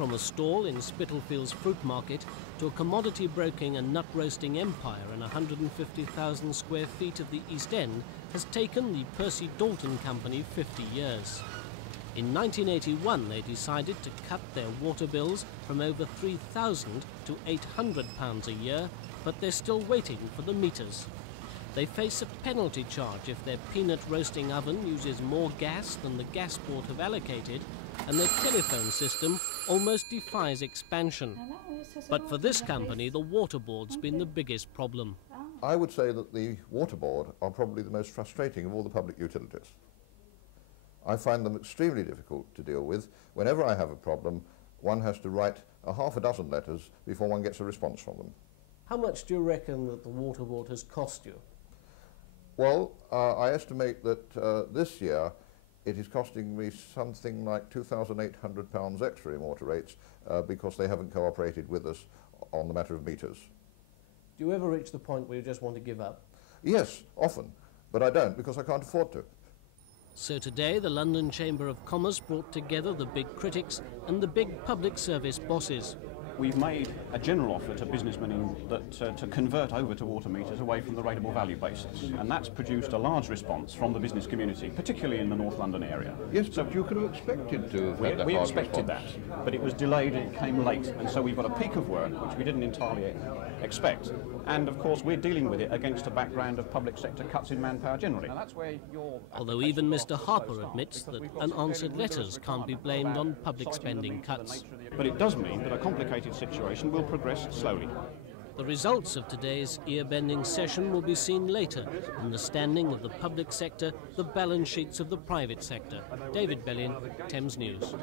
from a stall in Spitalfields Fruit Market to a commodity broking and nut roasting empire in 150,000 square feet of the East End has taken the Percy Dalton Company 50 years. In 1981 they decided to cut their water bills from over £3,000 to £800 a year, but they're still waiting for the meters. They face a penalty charge if their peanut roasting oven uses more gas than the gas board have allocated, and their telephone system almost defies expansion. But for this company, the water board's been the biggest problem. I would say that the water board are probably the most frustrating of all the public utilities. I find them extremely difficult to deal with. Whenever I have a problem, one has to write half a dozen letters before one gets a response from them. How much do you reckon that the water board has cost you? Well, I estimate that this year it is costing me something like £2,800 extra in water rates because they haven't cooperated with us on the matter of meters. Do you ever reach the point where you just want to give up? Yes, often, but I don't because I can't afford to. So today the London Chamber of Commerce brought together the big critics and the big public service bosses. We've made a general offer to businessmen to convert over to water meters away from the rateable value basis, and that's produced a large response from the business community, particularly in the North London area. Yes, so you could have expected to have had we expected that, but it was delayed and it came late, and so we've got a peak of work which we didn't entirely expect. And of course we're dealing with it against a background of public sector cuts in manpower generally. Now, that's where although even Mr. Harper admits that unanswered letters can't be blamed on public spending cuts. But it does mean that a complicated situation will progress slowly. The results of today's ear-bending session will be seen later in the standing of the public sector, the balance sheets of the private sector. David Bellion, Thames News.